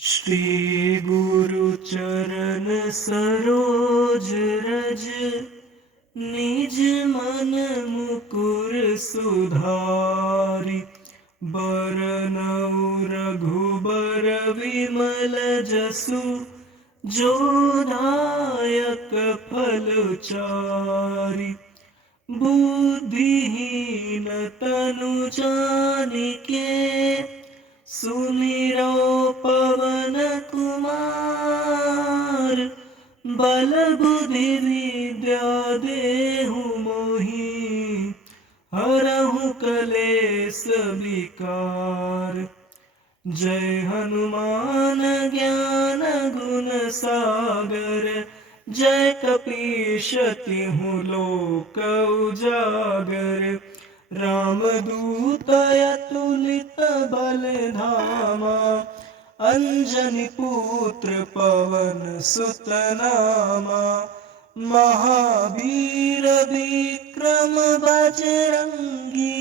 श्री गुरु चरण सरोज रज, निज मन मुकुर सुधारि। बरनउँ रघुबर विमल जसु, जो दायक फल चारि। बुद्धिहीन तनु जानिके, सुमिरो पवन कुमार। बल बुद्धि विद्या देहु मोहि, हरहु कलेस विकार। जय हनुमान ज्ञान गुण सागर, जय कपीश तिहु लोक उजागर। रामदूत अतुलित बल धामा, अंजनी पुत्र पवन सुत नामा। महावीर विक्रम बजरंगी,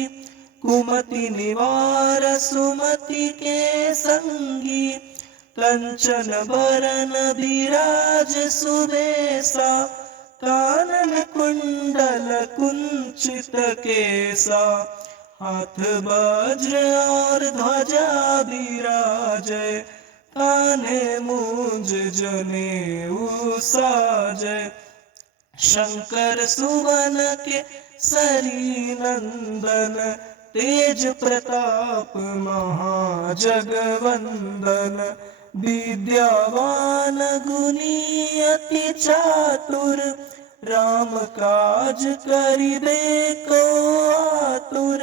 कुमति निवार सुमति के संगी। कंचन बरन विराज सुबेसा, कानन कुंडल कुंचित केसा। हाथ वज्र और ध्वजा विराजय, कान्हे मूंज जनेऊ साजय। शंकर सुवन केसरी नंदन, तेज प्रताप महाजगवंदन। विद्यावान गुणी अति चातुर, राम काज करिबे को आतुर।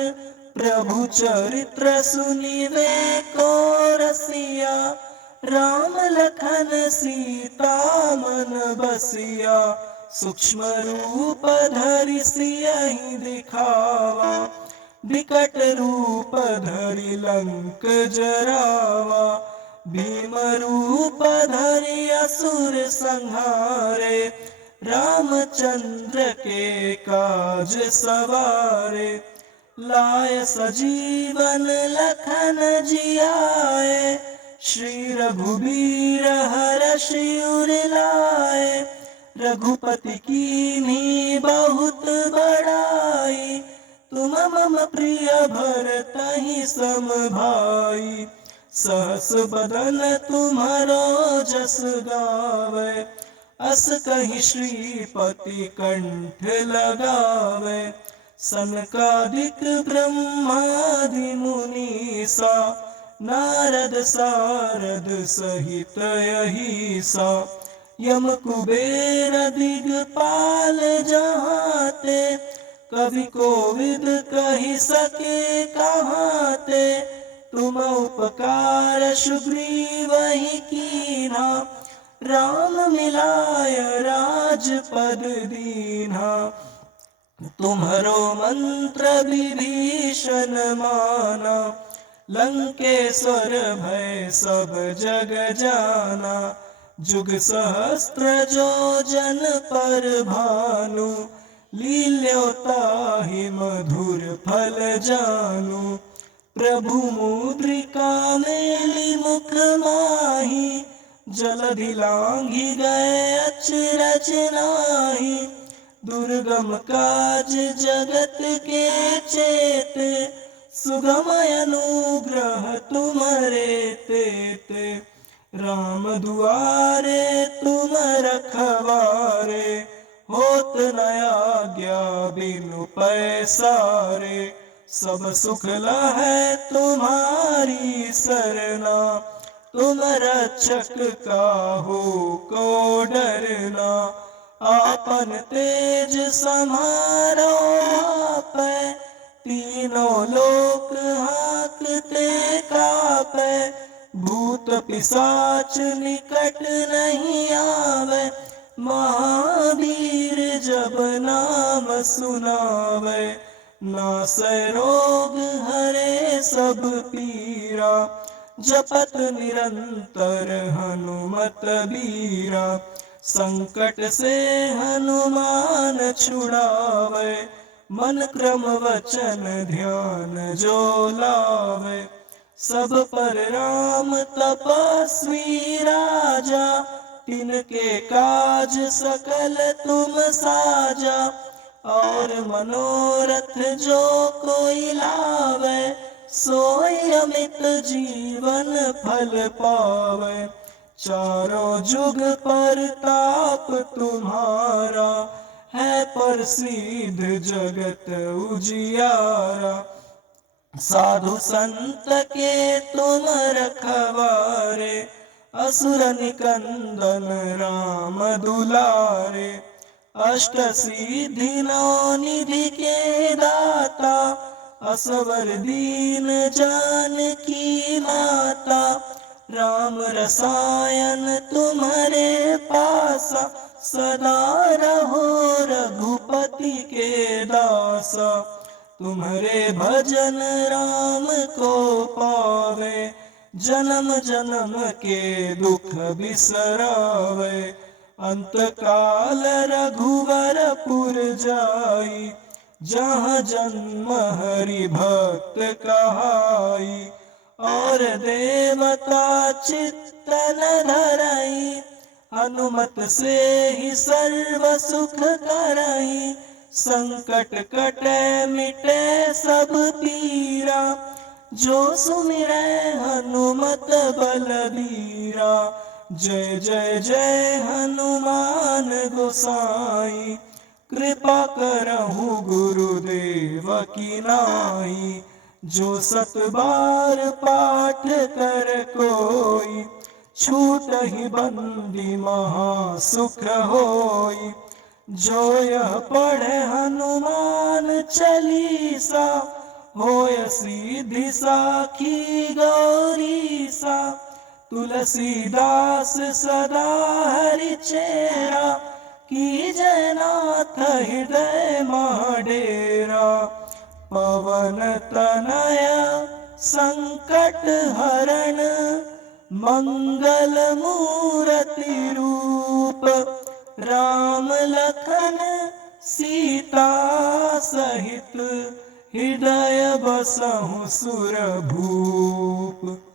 प्रभु चरित्र सुनिबे को रसिया, राम लखन सीता मन बसिया। सूक्ष्म रूप धरि सियहि दिखावा, विकट रूप धरि लंक जरावा। भीम रूप धरि असुर संहारे, रामचंद्र के काज सवारे। लाय सजीवन लखन जियाए, श्री रघुबीर हरषि उर लाए। रघुपति कीन्ही बहुत बड़ाई, तुम मम प्रिय भरतहि सम भाई। सहस बदन तुम्हरो जस गावे, अस कहि श्रीपति कंठ लगावे। सनकादिक ब्रह्मादि मुनीसा, नारद सारद सहित अहीसा। यम कुबेर दिगपाल जहाते, कवि कोविद कहि सके कहाते। तुम उपकार सुग्रीवहि कीन्हा, राम मिलाय राजपद दीन्हा। तुम्हरो मंत्र विभीषण माना, लंकेश्वर भय सब जग जाना। जुग सहस्त्र जो जन पर भानु, लील्यो ताहि मधुर फल जानु। प्रभु मुद्रिका मेली मुख माहि, जलधि लांघि गए अचरज नाहि। दुर्गम काज जगत के चेते, सुगम अनुग्रह तुम्हरे तेते। राम दुआरे तुम रखवारे, होत न आज्ञा बिनु पैसारे। सब सुख लहै तुम्हारी सरना, तुम रक्षक काहू को डरना। आपन तेज समारो आपै, तीनों लोक हांकते कापै। भूत पिशाच निकट नहीं आवे, महावीर जब नाम सुनावे। नासै रोग हरे सब पीरा, जपत निरंतर हनुमत बीरा। संकट से हनुमान छुड़ावे, मन क्रम वचन ध्यान जो लावे। सब पर राम तपस्वी राजा, तिनके काज सकल तुम साजा। और मनोरथ जो कोई लावे, सोई अमित जीवन फल पावे। चारों जुग पर ताप तुम्हारा, है प्रसिद्ध जगत उजियारा। साधु संत के तुम रखवारे, असुर निकंदन राम दुलारे। अष्ट सिद्धि नौ निधि के दाता, असवर दीन जानकी माता। राम रसायन तुम्हारे पासा, सदा रहो रघुपति के दासा। तुम्हारे भजन राम को पावे, जन्म जन्म के दुख बिसरावे। अंत काल रघुवरपुर जाई, जहाँ जन्म हरि भक्त कहाई। और देवता चित्तन धरई, हनुमत से ही सर्व सुख करई। संकट कटे मिटे सब पीरा, जो सुमिरै हनुमत बलबीरा। जय जय जय हनुमान गोसाई, कृपा करहु गुरुदेव की नाई। जो सत बार पाठ कर कोई, छूटहि बंदी महा सुख होई। जो यह पढ़े हनुमान चालीसा, होय सिद्धि साखी गौरीसा। तुलसीदास सदा हरि चेरा, कीजय नाथ हृदय मह डेरा। पवन तनय संकट हरण, मंगल मूर्ति रूप। राम लखन सीता सहित, हृदय बसहु सुरभूप।